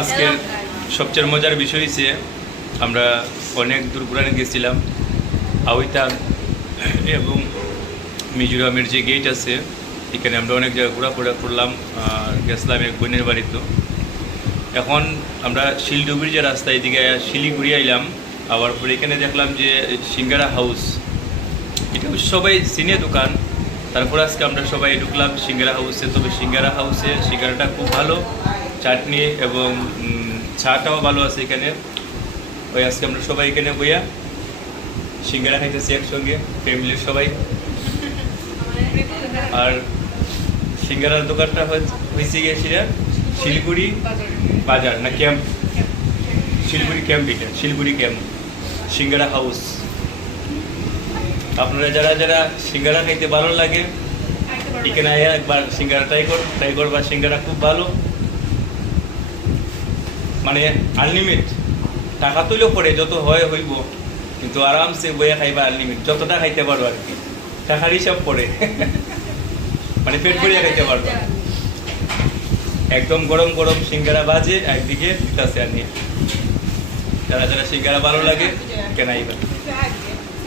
আজকের সবচেয়ে মজার বিষয় হচ্ছে আমরা অনেক দূর দূরান্তে গেছিলাম আউইতাং এবং মিজোরামের যে গেট আছে এখানে আমরা অনেক জায়গায় ঘোরাফেরা করলাম আর গেছিলাম এক বোনের বাড়িতে। এখন আমরা শিলডুবির যে রাস্তা এদিকে শিলিগুড়ি আইলাম, আবার পরে এখানে দেখলাম যে সিঙ্গারা হাউস, এটা সবাই চিনে দোকান। তারপর আজকে আমরা সবাই ঢুকলাম সিঙ্গারা হাউসে। তবে সিঙ্গারা হাউসে সিঙ্গারাটা খুব ভালো, চাটনি এবং চাটাও ভালো আছে এখানে। ওই আজকে আমরা সবাই এখানে বইয়া সিঙ্গারা খাইতেছি একসঙ্গে ফ্যামিলির সবাই। আর সিঙ্গারার দোকানটা হয়েছে গিয়েছিল শিলিগুড়ি বাজার না ক্যাম্প, শিলিগুড়ি ক্যাম্প, এটা শিলিগুড়ি ক্যাম্প সিঙ্গারা হাউস। আপনারা যারা যারা সিঙ্গারা খাইতে ভালো লাগে এখানে একবার সিঙ্গারা ট্রাই করবা। সিঙ্গারা খুব ভালো, মানে আনলিমিট টাকা তুলেও পড়ে যত হয় হইব, কিন্তু আরামসে বইয়া খাইবা আনলিমিট, যতটা খাইতে পারো আর কি, টাকার হিসাব পড়ে মানে পেট ভরিয়া খাইতে পারবো। একদম গরম গরম সিঙ্গারা বাজে একদিকে দিতেছে আর নিয়ে। যারা যারা সিঙ্গারা ভালো লাগে কেনাইবা।